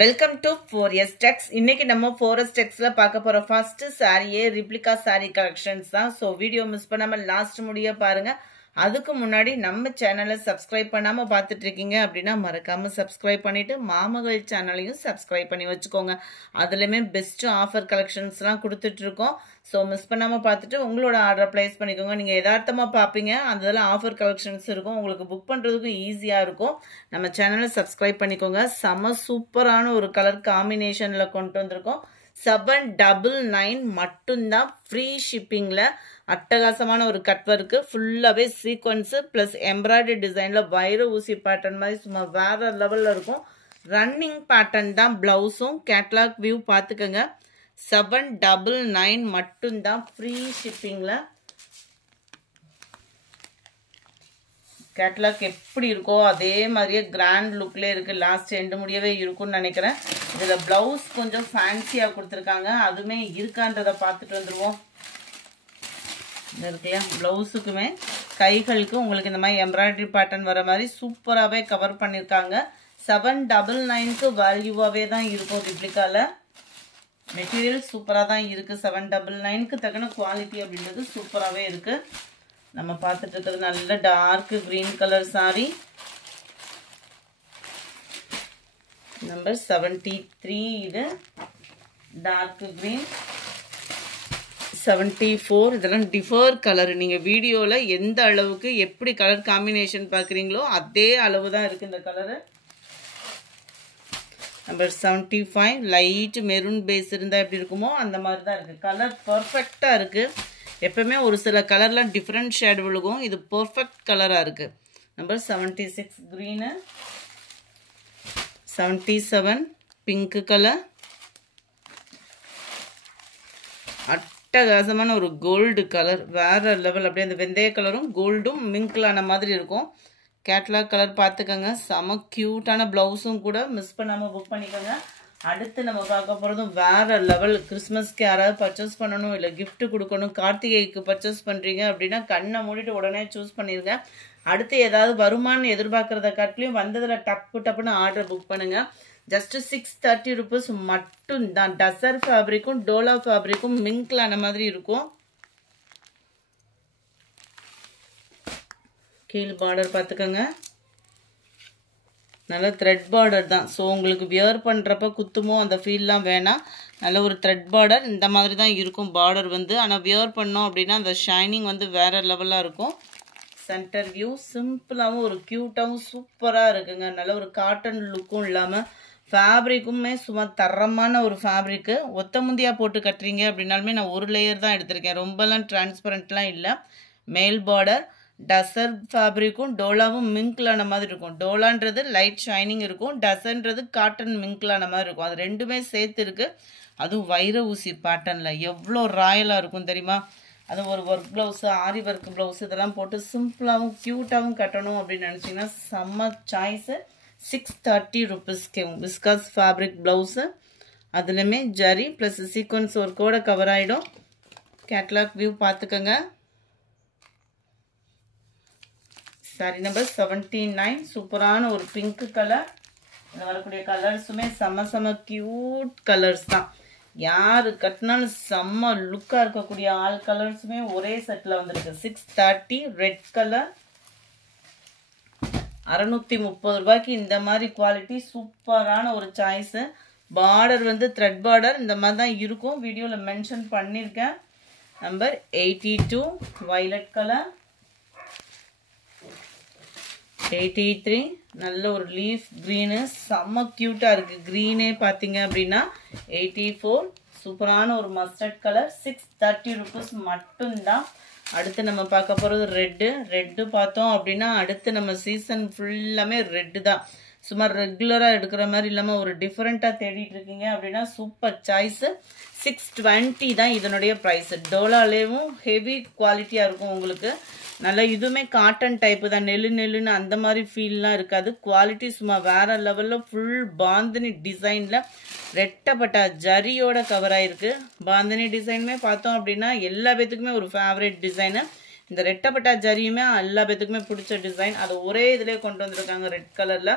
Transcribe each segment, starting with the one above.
Welcome to 4S Tex. இன்னைக்கு நம்ம 4S Texல பார்க்க போற first saree replica saree collections தான். So வீடியோ மிஸ் பண்ணாம லாஸ்ட் முடிய பாருங்க. அதுக்கு முன்னாடி நம்ம சேனலை சப்ஸ்கிரைப் பண்ணாம பார்த்துட்டு இருக்கீங்க அப்படின்னா மறக்காம சப்ஸ்கிரைப் பண்ணிட்டு மாமகள் சேனலையும் சப்ஸ்கிரைப் பண்ணி வச்சுக்கோங்க. அதுலயுமே பெஸ்ட் ஆஃபர் கலெக்ஷன்ஸ்லாம் கொடுத்துட்டு இருக்கோம். ஸோ மிஸ் பண்ணாம பார்த்துட்டு உங்களோட ஆர்டர் பிளேஸ் பண்ணிக்கோங்க. நீங்க யதார்த்தமா பார்ப்பீங்க, அதெல்லாம் ஆஃபர் கலெக்ஷன்ஸ் இருக்கும், உங்களுக்கு புக் பண்றதுக்கும் ஈஸியா இருக்கும். நம்ம சேனலை சப்ஸ்கிரைப் பண்ணிக்கோங்க. செம சூப்பரான ஒரு கலர் காம்பினேஷன்ல கொண்டு வந்திருக்கோம். 799 மட்டும்தான், ஃப்ரீ ஷிப்பிங்ல. அட்டகாசமான ஒரு கட் ஒர்க்கு, ஃபுல்லாவே சீக்வன்ஸ் பிளஸ் எம்ப்ராய்டரி டிசைன்ல வைர ஊசி பேட்டர்ன் மாதிரி சும்மா வேற லெவல்ல இருக்கும். ரன்னிங் பேட்டர்ன் தான் பிளவுஸும். கேட்லாக் வியூ பார்த்துக்கோங்க. 799 மட்டும்தான், ஃப்ரீ ஷிப்பிங்ல. கேட்லாக் எப்படி இருக்கோ அதே மாதிரியே கிராண்ட் லுக்ல இருக்கு. லாஸ்ட் எண்டு முடியவே இருக்கும்னு நினைக்கிறேன். இதுல பிளவுஸ் கொஞ்சம் ஃபேன்சியா கொடுத்துருக்காங்க, அதுமே இருக்கான்றத பார்த்துட்டு வந்துருவோம். இருக்குல்லையா, பிளவுஸுக்குமே கைகளுக்கு உங்களுக்கு இந்த மாதிரி எம்ப்ராய்டரி பேட்டர்ன் வர மாதிரி சூப்பராகவே கவர் பண்ணியிருக்காங்க. 799க்கு வேல்யூவாகவே தான் இருக்கும். ரிப்ளிகால மெட்டீரியல் சூப்பராக தான் இருக்கு. 799க்கு தக்கன குவாலிட்டி அப்படின்றது சூப்பராகவே இருக்கு. நம்ம பார்த்துட்டு இருக்கிறது நல்ல dark green colour sari, number 73. இது டார்க் கிரீன். 74 இதெல்லாம் டிஃபர் கலர். நீங்க வீடியோல எந்த அளவுக்கு எப்படி கலர் காம்பினேஷன் பார்க்குறீங்களோ அதே அளவு தான் இருக்கு இந்த colour. Number 75 light maroon base இருந்தால் எப்படி இருக்குமோ அந்த மாதிரி தான் இருக்கு. கலர் பர்ஃபெக்டாக இருக்கு. எப்பவுமே ஒரு சில கலர்லாம் டிஃப்ரெண்ட் ஷேட் விழுகும், இது பர்ஃபெக்ட் கலராக இருக்கு. Number 76 green. 77 pink colour. அட்டகாசமான ஒரு கோல்டு கலர், வேற லெவல். அப்படியே அந்த வெந்தய கலரும் கோல்டும் மிங்கிளான மாதிரி இருக்கும். கேட்லாக் கலர் பார்த்துக்கோங்க. செம க்யூட்டான ப்ளவுஸும் கூட, மிஸ் பண்ணாமல் புக் பண்ணிக்கோங்க. அடுத்து நம்ம பார்க்க போகிறதும் வேற லெவல். கிறிஸ்மஸ்க்கு யாராவது பர்ச்சேஸ் பண்ணணும், இல்லை கிஃப்ட் கொடுக்கணும், கார்த்திகைக்கு பர்ச்சேஸ் பண்ணுறீங்க அப்படின்னா கண்ணை மூடிட்டு உடனே சூஸ் பண்ணிடுங்க. அடுத்து ஏதாவது வருமானு எதிர்பார்க்குறத காட்டிலையும் வந்ததில் டப்புன்னு ஆர்டர் புக் பண்ணுங்க. ஜஸ்ட் 630 rupees மட்டும் தான். டசர் ஃபேப்ரிக்கும் டோலா ஃபேப்ரிக்கும் மிங்க்லான மாதிரி இருக்கும். கீழ் பார்டர் பார்த்துக்கோங்க, நல்ல த்ரெட் பார்டர் தான். ஸோ உங்களுக்கு வியர் பண்ணுறப்ப குத்துமோ அந்த ஃபீல்லாம் வேணாம். நல்ல ஒரு த்ரெட் பார்டர் இந்த மாதிரி தான் இருக்கும் பார்டர் வந்து. ஆனால் வியர் பண்ணோம் அப்படின்னா அந்த ஷைனிங் வந்து வேற லெவலாக இருக்கும். சென்டர் வியூ சிம்பிளாகவும் ஒரு க்யூட்டாகவும் சூப்பராக இருக்குங்க. நல்ல ஒரு காட்டன் லுக்கும் இல்லாமல் ஃபேப்ரிக்குமே சும்மா தரமான ஒரு ஃபேப்ரிக்கு. ஒத்த முந்தியாக போட்டு கட்டுறீங்க அப்படின்னாலுமே நான் ஒரு லேயர் தான் எடுத்திருக்கேன், ரொம்பலாம் டிரான்ஸ்பரண்ட்லாம் இல்லை. மேல் பார்டர் டசர் ஃபேப்ரிக்கும் டோலாவும் மிங்க்லான மாதிரி இருக்கும். டோலான்றது லைட் ஷைனிங் இருக்கும், டசர்ன்றது காட்டன் மிங்க்லான மாதிரி இருக்கும். அது ரெண்டுமே சேர்த்து இருக்கு. அதுவும் வைர ஊசி பேட்டர்னில் எவ்வளோ ராயலாக இருக்கும் தெரியுமா. அது ஒரு work blouse, aari work blouse இதெல்லாம் போட்டு சிம்பிளாகவும் க்யூட்டாகவும் கட்டணும் அப்படின்னு நினச்சிங்கன்னா செம்ம சாய்ஸு. 630 rupeesக்கு விஸ்காஸ் ஃபேப்ரிக் ப்ளவுஸு. அதுலேயுமே ஜரி ப்ளஸ் சீக்வன்ஸ் ஒர்க்கோட கவர் ஆகிடும். கேட்லாக் வியூ பார்த்துக்கோங்க. சாரி நம்பர் 79 சூப்பரான ஒரு பிங்க் கலர். இதில் வரக்கூடிய கலர்ஸுமே செம்ம கியூட் கலர்ஸ் தான். யாரு கட்டினாலும் செம்ம லுக்காக இருக்கக்கூடிய ஆல் கலர்ஸுமே ஒரே செட்டில் வந்துருக்கு. 630 ரெட் கலர். 630 ரூபாய்க்கு இந்த மாதிரி குவாலிட்டி சூப்பரான ஒரு சாய்ஸு. பார்டர் வந்து த்ரெட் பார்டர் இந்த மாதிரி தான் இருக்கும், வீடியோவில் மென்ஷன் பண்ணியிருக்கேன். Number 82 violet colour. 83 நல்ல ஒரு லீஃப் க்ரீனு, செம்ம க்யூட்டாக இருக்குது. க்ரீனே பார்த்தீங்க அப்படின்னா 84 சூப்பரான ஒரு மஸ்டர்ட் கலர். 630 rupees மட்டும்தான். அடுத்து நம்ம பார்க்க போகிறது ரெட்டு பார்த்தோம் அப்படின்னா அடுத்து நம்ம சீசன் ஃபுல்லாமே ரெட்டு தான். சும்மா ரெகுலராக எடுக்கிற மாதிரி இல்லாமல் ஒரு டிஃப்ரெண்ட்டாக தேடிட்டு இருக்கீங்க அப்படின்னா சூப்பர் சாய்ஸு. 620 தான் இதனுடைய ப்ரைஸு. டோலாலேயும் ஹெவி குவாலிட்டியாக இருக்கும் உங்களுக்கு. நல்லா இதுவுமே காட்டன் டைப்பு தான், நெல்லுன்னு அந்த மாதிரி ஃபீல்லாம் இருக்காது. குவாலிட்டி சும்மா வேற லெவலில் ஃபுல் பாந்தினி டிசைனில் ரெட்டப்பட்ட ஜரியோட கவர் ஆகிருக்கு. பாந்தினி டிசைனுமே பார்த்தோம் அப்படின்னா எல்லா பேத்துக்குமே ஒரு ஃபேவரட் டிசைனு. இந்த ரெட்டப்பட்ட ஜரியுமே எல்லா பேத்துக்குமே பிடிச்ச டிசைன். அது ஒரே இதிலே கொண்டு வந்திருக்காங்க ரெட் கலரில்.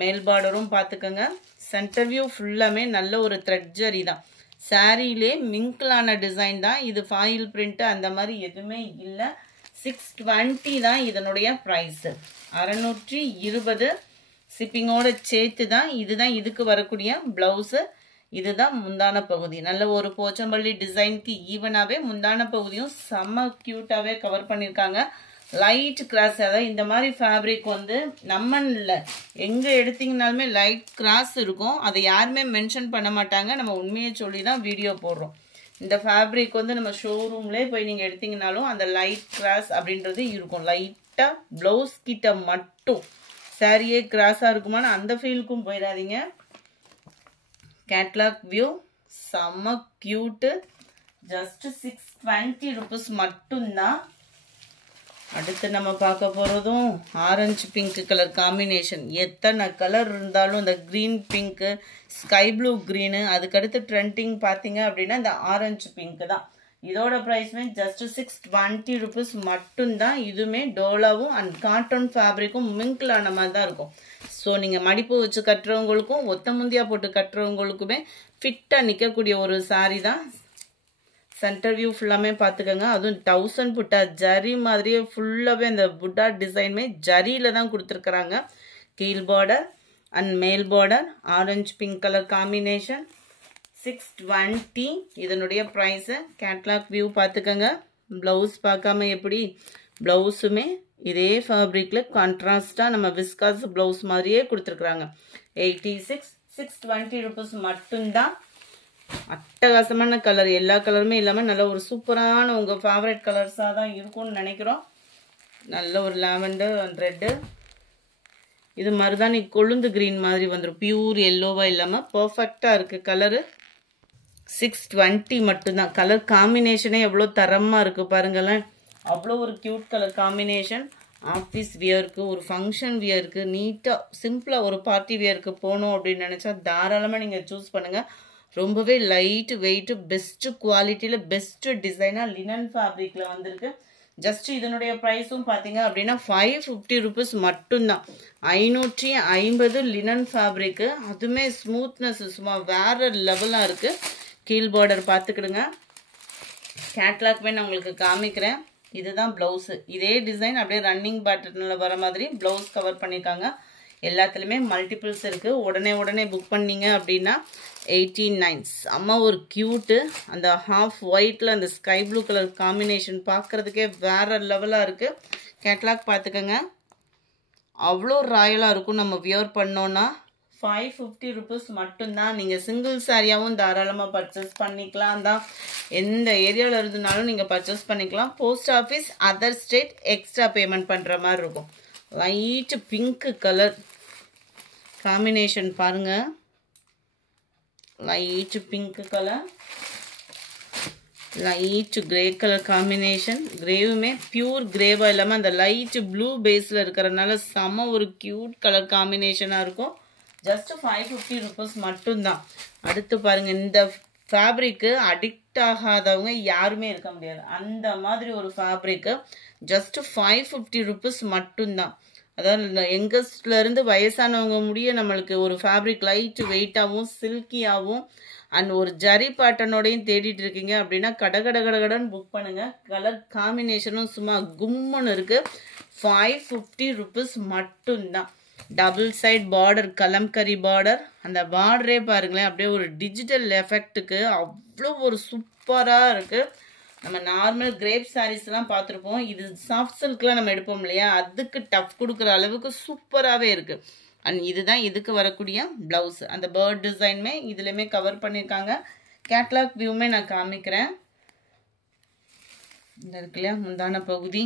மேல் பார்டரும் பார்த்துக்கோங்க. சென்டர் வியூ ஃபுல்லாமே நல்ல ஒரு த்ரெட் ஜரி தான். சாரியிலே மிங்கிளான டிசைன் தான் இது. ஃபாயில் பிரிண்ட் அந்த மாதிரி எதுவுமே இல்லை. 620 தான் இதனுடைய ப்ரைஸு. 620 ஷிப்பிங்கோட சேர்த்து தான். இதுதான் இதுக்கு வரக்கூடிய ப்ளவுஸு. இதுதான் முந்தான பகுதி. நல்ல ஒரு போச்சம்பள்ளி டிசைனுக்கு ஈவனாகவே முந்தான பகுதியும் செம்ம க்யூட்டாகவே கவர் பண்ணியிருக்காங்க. லைட் கிராஸ், அதாவது இந்த மாதிரி ஃபேப்ரிக் வந்து நம்ம இல்லை எங்கே எடுத்திங்கனாலுமே லைட் கிராஸ் இருக்கும். அதை யாருமே மென்ஷன் பண்ண மாட்டாங்க. நம்ம உண்மையை சொல்லி தான் வீடியோ போடுறோம். இந்த ஃபேப்ரிக் வந்து நம்ம ஷோரூம்லேயே போய் நீங்கள் எடுத்திங்கனாலும் அந்த லைட் கிராஸ் அப்படின்றது இருக்கும். லைட்டாக ப்ளவுஸ் கிட்ட மட்டும் சாரியே கிராஸாக இருக்குமான்னு அந்த ஃபீலுக்கும் போயிடாதீங்க. கேட்லாக் வியூ செம்ம க்யூட்டு. ஜஸ்ட் 620 rupees மட்டும்தான். அடுத்து நம்ம பார்க்க போகிறதும் ஆரஞ்சு பிங்க் கலர் காம்பினேஷன். எத்தனை கலர் இருந்தாலும் இந்த green pink, sky blue green, அதுக்கடுத்து ட்ரெண்டிங் பார்த்தீங்க அப்படின்னா இந்த ஆரஞ்சு பிங்க்கு தான். இதோட ப்ரைஸ்மே ஜஸ்ட் 620 rupees மட்டும்தான். இதுவுமே டோலாவும் அண்ட் காட்டன் ஃபேப்ரிக்கும் மிங்கிளான மாதிரி தான் இருக்கும். ஸோ நீங்கள் மடிப்பு வச்சு கட்டுறவங்களுக்கும் ஒத்த முந்தியா போட்டு கட்டுறவங்களுக்குமே ஃபிட்டாக நிற்கக்கூடிய ஒரு சாரீ தான். சென்டர் வியூ ஃபுல்லாமே பார்த்துக்கோங்க. அதுவும் 1000 புட்டா ஜரி மாதிரியே ஃபுல்லாகவே அந்த புட்டா டிசைனுமே ஜரியில் தான் கொடுத்துருக்குறாங்க. கீழ் பார்டர் அண்ட் மேல் border orange pink colour combination. 620 இதனுடைய ப்ரைஸு. கேட்லாக் வியூ பார்த்துக்கோங்க. ப்ளவுஸ் பார்க்காம எப்படி, ப்ளவுஸுமே இதே ஃபேப்ரிக்கில் கான்ட்ராஸ்டாக நம்ம விஸ்காஸ் ப்ளவுஸ் மாதிரியே கொடுத்துருக்குறாங்க. 86 620 rupees மட்டும்தான். அட்டகாசமான கலர், எல்லா கலருமே இல்லாமல் நல்ல ஒரு சூப்பரான உங்கள் ஃபேவரட் கலர்ஸாக தான் இருக்கும்னு நினைக்கிறோம். நல்ல ஒரு லாவெண்டர் அண்ட் ரெட்டு. இது மருதாணி கொழுந்து க்ரீன் மாதிரி வந்துடும். பியூர் எல்லோவாக இல்லாமல் பர்ஃபெக்டாக இருக்குது கலரு. 620 மட்டும்தான். கலர் காம்பினேஷனே எவ்வளோ தரமாக இருக்குது பாருங்களேன். அவ்வளோ ஒரு க்யூட் கலர் காம்பினேஷன். ஆஃபீஸ் வியருக்கு, ஒரு ஃபங்க்ஷன் வியருக்கு, நீட்டாக சிம்பிளாக ஒரு பார்ட்டி வியருக்கு போகணும் அப்படின்னு நினச்சா தாராளமாக நீங்கள் சூஸ் பண்ணுங்கள். ரொம்பவே லைட்டு வெயிட்டு, பெஸ்ட்டு குவாலிட்டியில் பெஸ்ட்டு டிசைனாக லினன் ஃபேப்ரிக்கில் வந்திருக்கு. ஜஸ்ட் இதனுடைய ப்ரைஸும் பார்த்தீங்க அப்படின்னா 550 rupees மட்டும்தான். 550 லினன் ஃபேப்ரிக்கு. அதுவுமே ஸ்மூத்னஸ் சும்மா வேறு லெவலாக இருக்குது. கீழ் பார்டர் பார்த்துக்கிடுங்க. கேட்லாக்மே நான் உங்களுக்கு காமிக்கிறேன். இதுதான் ப்ளவுஸு. இதே டிசைன் அப்படியே ரன்னிங் பேட்டர்னில் வர மாதிரி ப்ளவுஸ் கவர் பண்ணியிருக்காங்க. எல்லாத்துலேயுமே மல்டிபிள்ஸ் இருக்குது. உடனே புக் பண்ணீங்க அப்படின்னா 89. அம்மா ஒரு க்யூட்டு. அந்த ஹாஃப் ஒயிட்டில் அந்த ஸ்கை ப்ளூ கலர் காம்பினேஷன் பார்க்குறதுக்கே வேறு லெவலாக இருக்குது. கேட்லாக் பார்த்துக்கோங்க. அவ்வளோ ராயலாக இருக்கும். நம்ம வியர் பண்ணோன்னா 550 rupees மட்டும்தான். நீங்கள் சிங்கிள் சாரியாகவும் தாராளமாக பர்ச்சேஸ் பண்ணிக்கலாம் தான். எந்த ஏரியாவில் இருந்தனாலும் நீங்கள் பர்ச்சேஸ் பண்ணிக்கலாம். Post office, other state extra payment பண்ணுற மாதிரி இருக்கும். லைட்டு பிங்க் கலர் காம்பினேஷன் பாருங்கள். Light pink colour, light grey colour combination. கிரேவுமே பியூர் கிரேவாக இல்லாமல் அந்த லைட்டு ப்ளூ பேஸில் இருக்கிறதுனால செம்ம ஒரு க்யூட் கலர் காம்பினேஷனாக இருக்கும். ஜஸ்ட் 550 rupees மட்டும்தான். அடுத்து பாருங்கள், இந்த ஃபேப்ரிக்கு அடிக்ட் ஆகாதவங்க யாருமே இருக்க முடியாது. அந்த மாதிரி ஒரு ஃபேப்ரிக்கு ஜஸ்ட் 550 rupees மட்டும்தான். அதாவது யங்கஸ்ட்லேருந்து வயசானவங்க முடிய நம்மளுக்கு ஒரு ஃபேப்ரிக் லைட் வெயிட்டாகவும் சில்கியாகவும் அண்ட் ஒரு ஜரி பேட்டர்னோடையும் தேடிட்டு இருக்கீங்க அப்படின்னா கடகடன்னு புக் பண்ணுங்கள். கலர் காம்பினேஷனும் சும்மா கும்முன்னு இருக்குது. 550 rupees மட்டும்தான். Double side border, Kalamkari border. அந்த பார்டரே பாருங்களேன், அப்படியே ஒரு டிஜிட்டல் எஃபெக்ட்டுக்கு அவ்வளோ ஒரு சூப்பராக இருக்குது. நம்ம நார்மல் கிரேப் சாரீஸ்லாம் பார்த்துருப்போம். இது சாஃப்ட் சில்க்லாம் நம்ம எடுப்போம் இல்லையா, அதுக்கு டஃப் கொடுக்குற அளவுக்கு சூப்பராகவே இருக்குது. அண்ட் இதுதான் இதுக்கு வரக்கூடிய ப்ளவுஸ். அந்த பேர்ட் டிசைனுமே இதுலேயுமே கவர் பண்ணியிருக்காங்க. கேட்லாக் வியூமே நான் காமிக்கிறேன். இந்த இருக்கு இல்லையா முந்தான பகுதி,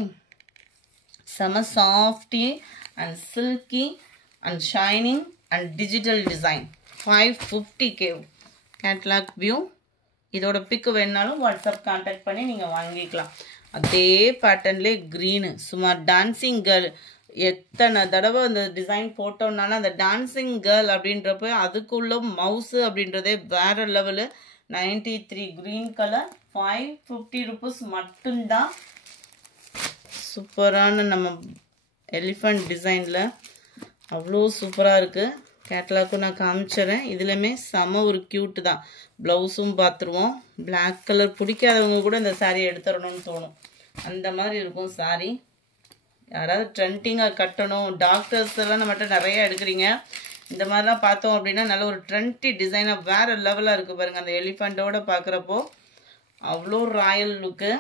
செம softy and silky and shining and digital design. 550K catalogue view. இதோட பிக்கு வேணுனாலும் வாட்ஸ்அப் கான்டாக்ட் பண்ணி நீங்கள் வாங்கிக்கலாம். அதே பேட்டர்ன்லேயே க்ரீனு, சும்மா டான்ஸிங் கேர்ள். எத்தனை தடவை அந்த டிசைன் போட்டோம்னாலும் அந்த டான்ஸிங் கேர்ள் அப்படின்றப்ப அதுக்குள்ள மவுஸு அப்படின்றதே வேறு லெவலு. 93 green colour. 550 rupees மட்டும்தான். சூப்பரான நம்ம எலிஃபண்ட் டிசைனில் அவ்வளோ சூப்பராக இருக்குது. கேட்லாக்கும் நான் காமிச்சிடுறேன். இதுலையுமே செம ஒரு க்யூட்டு தான். ப்ளவுஸும் பார்த்துருவோம். பிளாக் கலர் பிடிக்காதவங்க கூட இந்த சாரியை எடுத்துடணும்னு தோணும். அந்த மாதிரி இருக்கும் சாரி. யாராவது ட்ரெண்டிங்காக கட்டணும், டாக்டர்ஸ் எல்லாம் நம்மகிட்ட நிறைய எடுக்கிறீங்க. இந்த மாதிரிலாம் பார்த்தோம் அப்படின்னா நல்ல ஒரு ட்ரெண்டி டிசைனாக வேறு லெவலாக இருக்குது பாருங்கள். அந்த எலிஃபண்ட்டோட பார்க்குறப்போ அவ்வளோ ராயல் லுக்கு.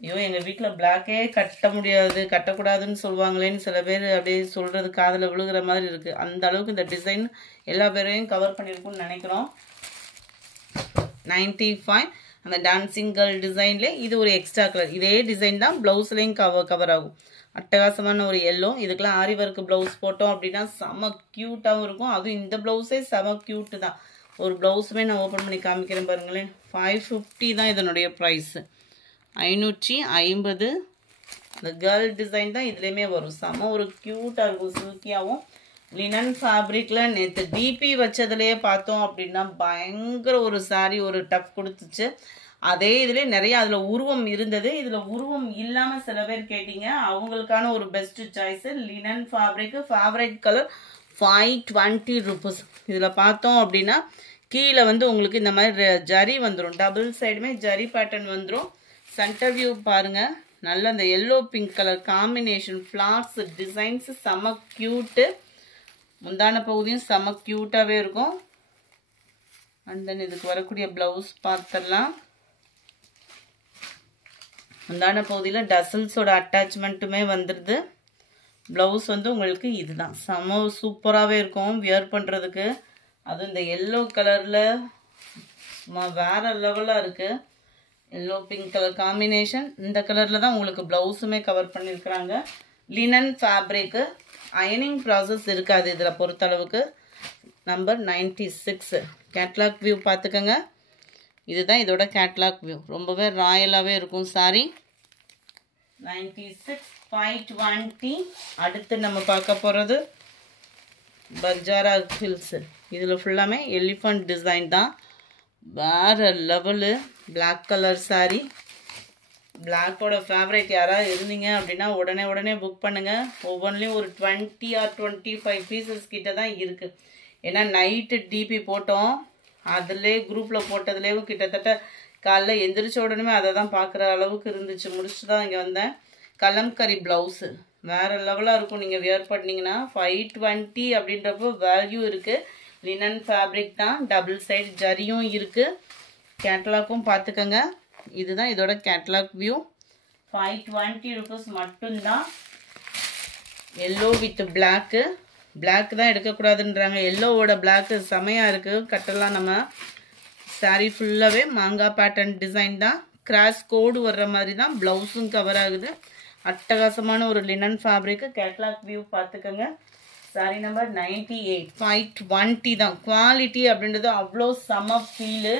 ஐயோ, எங்கள் வீட்டில் பிளாக்கே கட்ட முடியாது, கட்டக்கூடாதுன்னு சொல்லுவாங்களேன்னு சில பேர் அப்படியே சொல்கிறது காதில் விழுகிற மாதிரி இருக்குது. அந்த அளவுக்கு இந்த டிசைன் எல்லா பேரையும் கவர் பண்ணியிருக்குன்னு நினைக்கிறோம். 95. அந்த டான்சிங் கேர்ள் டிசைன்லேயே இது ஒரு எக்ஸ்ட்ரா கலர். இதே டிசைன் தான் ப்ளவுஸ்லேயும் கவர் ஆகும். அட்டகாசமான ஒரு எல்லோ. இதுக்கெல்லாம் ஆரி ஒர்க் ப்ளவுஸ் போட்டோம் அப்படின்னா செம க்யூட்டாகவும் இருக்கும். அதுவும் இந்த ப்ளவுஸே செம க்யூட்டு தான். ஒரு ப்ளவுஸுமே நான் ஓப்பன் பண்ணி காமிக்கிறேன் பாருங்களேன். 550 தான் இதனுடைய ப்ரைஸு. 550. இந்த கேர்ள் டிசைன் தான் இதுலேயுமே வரும். செம ஒரு க்யூட்டாக இருக்கும், சில்கியாகவும். லினன் ஃபேப்ரிக்கில் நேற்று டிபி வச்சதுலேயே பார்த்தோம் அப்படின்னா பயங்கர ஒரு சாரீ ஒரு டஃப் கொடுத்துச்சு. அதே இதில் நிறைய அதில் உருவம் இருந்தது. இதில் உருவம் இல்லாமல் சில பேர் கேட்டீங்க. அவங்களுக்கான ஒரு best choice linen fabric. Favourite colour 520 rupees. இதில் பார்த்தோம் அப்படின்னா கீழே வந்து உங்களுக்கு இந்த மாதிரி ஜரி வந்துடும். டபுள் சைடுமே ஜரி பேட்டர்ன் வந்துடும். சென்டர் வியூ பாருங்கள். நல்ல அந்த yellow pink colour combination, flowers designs செம க்யூட்டு. முந்தான பகுதியும் செம க்யூட்டாகவே இருக்கும். அண்ட் தென் இதுக்கு வரக்கூடிய ப்ளவுஸ் பார்த்துடலாம். முந்தான பகுதியில் டசல்ஸோட அட்டாச்மெண்ட்டுமே வந்துடுது. ப்ளவுஸ் வந்து உங்களுக்கு இதுதான். செம சூப்பராகவே இருக்கும் வியர் பண்ணுறதுக்கு. அதுவும் இந்த எல்லோ கலரில் வேறு லெவலாக இருக்குது. Yellow pink colour combination. இந்த கலரில் தான் உங்களுக்கு ப்ளவுஸுமே கவர் பண்ணியிருக்கிறாங்க. Linen fabric. அயனிங் ப்ராசஸ் இருக்காது இதில் பொறுத்தளவுக்கு. நம்பர் 96. கேட்லாக் வியூ பார்த்துக்கோங்க. இதுதான் இதோட கேட்லாக் வியூ. ரொம்பவே ராயலாகவே இருக்கும் சாரி. 96 520. அடுத்து நம்ம பார்க்க போகிறது பஞ்சாரா ஹில்ஸு. இதில் ஃபுல்லாமே எலிஃபண்ட் டிசைன் தான். வேறு லெவலு. Black colour sari. பிளாக்கோட ஃபேவரட் யாராவது இருந்தீங்க அப்படின்னா உடனே புக் பண்ணுங்கள். ஒவ்வொன்றிலையும் ஒரு 20 or 25 பீசஸ் கிட்ட தான் இருக்குது. ஏன்னா நைட்டு டிபி போட்டோம். அதிலே குரூப்பில் போட்டதுலேயும் கிட்டத்தட்ட காலைல எந்திரிச்ச உடனே அதை தான் பார்க்குற அளவுக்கு இருந்துச்சு. முடிச்சுட்டு தான் இங்கே வந்தேன். கலம்கரி ப்ளவுஸு வேறு லெவலாக இருக்கும். நீங்கள் வியர் பண்ணிங்கன்னா 520 அப்படின்றப்போ வேல்யூ இருக்குது. லினன் ஃபேப்ரிக் தான். டபுள் சைடு ஜரியும் இருக்குது. கேட்லாக்கும் பார்த்துக்கோங்க. இதுதான் இதோட கேட்லாக் வியூ. 520 rupees மட்டும்தான். Yellow with block. பிளாக் தான் எடுக்கக்கூடாதுன்றாங்க. எல்லோவோட பிளாக்கு செமையாக இருக்குது. கட்டலாம் நம்ம. சாரீ ஃபுல்லாகவே மாங்காய் பேட்டர்ன் டிசைன் தான். கிராஸ் கோடு வர்ற மாதிரி தான் ப்ளவுஸும் கவர் ஆகுது. அட்டகாசமான ஒரு லினன் ஃபேப்ரிக்கு. கேட்லாக் வியூ பார்த்துக்கோங்க. சாரீ நம்பர் 98. 520 தான். குவாலிட்டி அப்படின்றது அவ்வளோ செம ஃபீலு.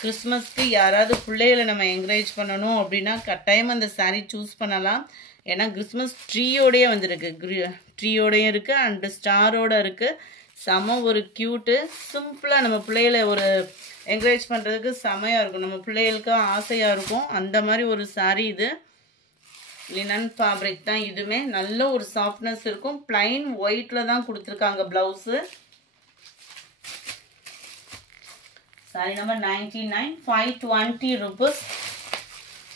கிறிஸ்மஸ்க்கு யாராவது பிள்ளைகளை நம்ம என்கரேஜ் பண்ணணும் அப்படின்னா கட்டாயம் அந்த சாரீ சூஸ் பண்ணலாம். ஏன்னா கிறிஸ்மஸ் ட்ரீயோடையே வந்துருக்கு. ட்ரீயோடையும் இருக்குது அண்டு ஸ்டாரோட இருக்குது. செம ஒரு க்யூட்டு. சிம்பிளாக நம்ம பிள்ளைகளை ஒரு என்கரேஜ் பண்ணுறதுக்கு செமையாக இருக்கும். நம்ம பிள்ளைகளுக்கு ஆசையாக இருக்கும். அந்த மாதிரி ஒரு சாரீ இது. லினன் ஃபேப்ரிக் தான். இதுவுமே நல்ல ஒரு சாஃப்ட்னஸ் இருக்கும். பிளைன் ஒயிட்டில் தான் கொடுத்துருக்காங்க ப்ளவுஸு. Sorry number 99. 520 rupees.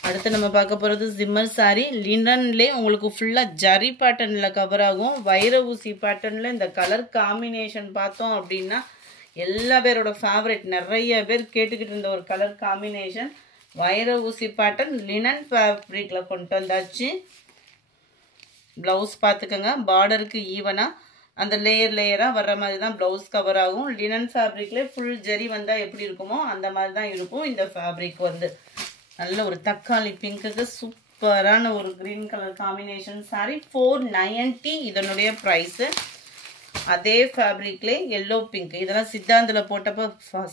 அடுத்து நம்ம பார்க்க போகிறது ஜிம்மர் சாரி. லினன்லே உங்களுக்கு ஃபுல்லாக ஜரி பேட்டர்னில் கவர் ஆகும். வைர ஊசி பேட்டர்னில் இந்த கலர் காம்பினேஷன் பார்த்தோம் அப்படின்னா எல்லா பேரோட ஃபேவரட். நிறைய பேர் கேட்டுக்கிட்டு இருந்த ஒரு கலர் காம்பினேஷன். வைர ஊசி பேட்டர்ன் லினன் ஃபேப்ரிக்கில் கொண்டு வந்தாச்சு. ப்ளவுஸ் பார்த்துக்கோங்க. பார்டருக்கு ஈவனாக அந்த லேயராக வர்ற மாதிரி தான் ப்ளவுஸ் கவர் ஆகும். லினன் ஃபேப்ரிக்லேயே ஃபுல் ஜரி வந்தால் எப்படி இருக்குமோ அந்த மாதிரி தான் இருக்கும். இந்த ஃபேப்ரிக் வந்து நல்ல ஒரு தக்காளி பிங்க்குக்கு சூப்பரான ஒரு க்ரீன் கலர் காம்பினேஷன் சாரி. 490 இதனுடைய ப்ரைஸு. அதே ஃபேப்ரிக்லே எல்லோ பிங்க். இதெல்லாம் சித்தாந்தில் போட்டப்போ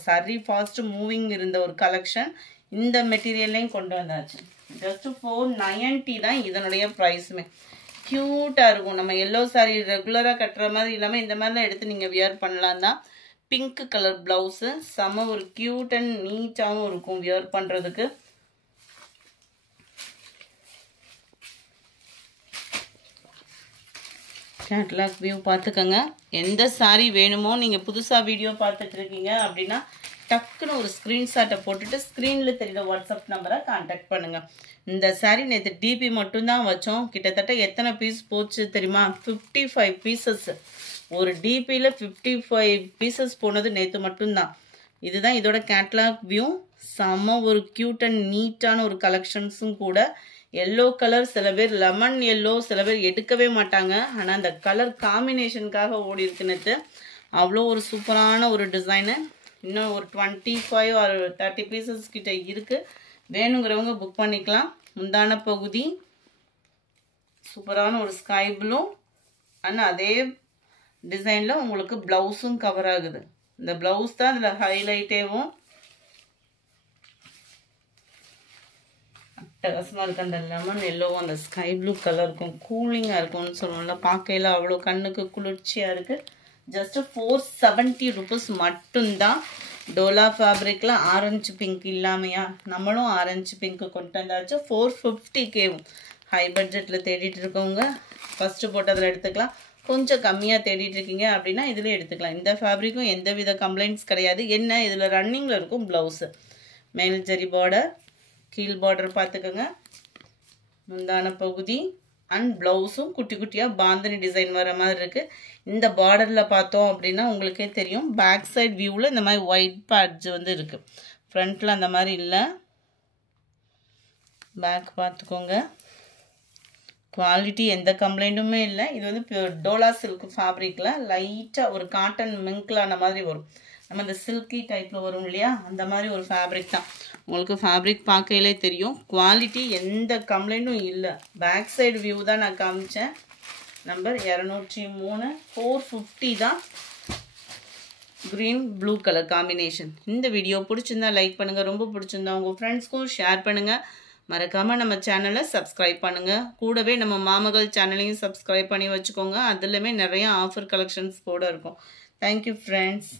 சரி ஃபாஸ்ட்டு மூவிங் இருந்த ஒரு கலெக்ஷன். இந்த மெட்டீரியல்லையும் கொண்டு வந்தாச்சு. ஜஸ்ட்டு 490 தான் இதனுடைய ப்ரைஸுமே. க்யூட்டாக இருக்கும். நம்ம எல்லோ சாரீ ரெகுலராக கட்டுற மாதிரி இல்லாமல் இந்த மாதிரிலாம் எடுத்து நீங்கள் வியர் பண்ணலாம் தான். பிங்க் கலர் ப்ளவுஸு செம்ம ஒரு க்யூட் அண்ட் நீட்டாகவும் இருக்கும் வியர் பண்ணுறதுக்கு. கேட்லாக் வியூ பார்த்துக்கோங்க. எந்த சாரீ வேணுமோ நீங்கள் புதுசாக வீடியோ பார்த்துட்டு இருக்கீங்க அப்படின்னா டக்குன்னு ஒரு ஸ்க்ரீன்ஷாட்டை போட்டுட்டு ஸ்க்ரீனில் தெரியுற வாட்ஸ்அப் நம்பரை கான்டாக்ட் பண்ணுங்கள். இந்த சாரீ நேற்று டிபி மட்டும்தான் வச்சோம். கிட்டத்தட்ட எத்தனை பீஸ் போச்சு தெரியுமா? 55 பீசஸ். ஒரு டிபியில் 55 பீசஸ் போனது நேற்று மட்டும்தான். இதுதான் இதோட கேட்லாக் வியூ. செம்ம ஒரு க்யூட் அண்ட் நீட்டான ஒரு கலெக்ஷன்ஸும் கூட. எல்லோ கலர், சில பேர் லெமன் எல்லோ, சில பேர் எடுக்கவே மாட்டாங்க. ஆனால் அந்த கலர் காம்பினேஷனுக்காக ஓடி இருக்குன்னு அவ்வளோ ஒரு சூப்பரான ஒரு டிசைனு. இன்னும் ஒரு 25 or 30 பீசஸ் கிட்ட இருக்குது. வேணுங்கிறவங்க புக் பண்ணிக்கலாம். முந்தான பகுதி சூப்பரான ஒரு ஸ்கை ப்ளூ அண்ட் அதே டிசைனில் உங்களுக்கு ப்ளவுஸும் கவர் ஆகுது. இந்த ப்ளவுஸ் தான் இதில் ஹைலைட்டேவும். அட்டகாசமாக இருக்குது. அந்த லெமன் எல்லோவும் அந்த ஸ்கை ப்ளூ கலருக்கும் கூலிங்காக இருக்கும்னு சொல்லுவோம்ல, பார்க்கையில் அவ்வளோ கண்ணுக்கு குளிர்ச்சியாக இருக்குது. ஜஸ்ட்டு 470 rupees மட்டும்தான். டோலா ஃபேப்ரிக்கில் ஆரஞ்சு பிங்க் இல்லாமையா நம்மளும் ஆரஞ்சு பிங்க்கு கொண்டு வந்தாச்சு. 450K. ஹை பட்ஜெட்டில் தேடிட்டு இருக்கவங்க ஃபஸ்ட்டு போட்டதில் எடுத்துக்கலாம். கொஞ்சம் கம்மியாக தேடிட்டு இருக்கீங்க அப்படின்னா இதில் எடுத்துக்கலாம். இந்த ஃபேப்ரிக்கும் எந்த வித கம்ப்ளைண்ட்ஸ் கிடையாது. என்ன இதில் ரன்னிங்கில் இருக்கும் ப்ளவுஸு. மேல் ஜரி பார்டர், கீழ் பார்டர் பார்த்துக்கோங்க. முந்தான பகுதி அண்ட் ப்ளவுஸும் குட்டி குட்டியாக பாந்தனி டிசைன் வர மாதிரி இருக்குது. இந்த பார்டரில் பார்த்தோம் அப்படின்னா உங்களுக்கே தெரியும். பேக் சைட் வியூவில் இந்த மாதிரி ஒயிட் பேட்ச் வந்து இருக்குது. ஃப்ரண்ட்டில் அந்த மாதிரி இல்லை. பேக் பார்த்துக்கோங்க. குவாலிட்டி எந்த கம்ப்ளைண்ட்டுமே இல்லை. இது வந்து டோலா சில்க் ஃபேப்ரிக்கில் லைட்டாக ஒரு காட்டன் மிங்க்லான மாதிரி வரும். நம்ம இந்த சில்கி டைப்பில் வரும் இல்லையா, அந்த மாதிரி ஒரு ஃபேப்ரிக் தான். உங்களுக்கு ஃபேப்ரிக் பார்க்கையிலே தெரியும். குவாலிட்டி எந்த கம்ப்ளைண்ட்டும் இல்லை. பேக் சைடு வியூ தான் நான் காமிச்சேன். நம்பர் 203. 450 தான். Green blue colour combination. இந்த வீடியோ பிடிச்சிருந்தா லைக் பண்ணுங்கள். ரொம்ப பிடிச்சிருந்தா உங்கள் ஃப்ரெண்ட்ஸ்க்கும் ஷேர் பண்ணுங்கள். மறக்காமல் நம்ம சேனலை சப்ஸ்கிரைப் பண்ணுங்கள். கூடவே நம்ம மாமகள் சேனலையும் சப்ஸ்கிரைப் பண்ணி வச்சுக்கோங்க. அதுலேயுமே நிறைய ஆஃபர் கலெக்ஷன்ஸ் கூட இருக்கும். Thank you friends.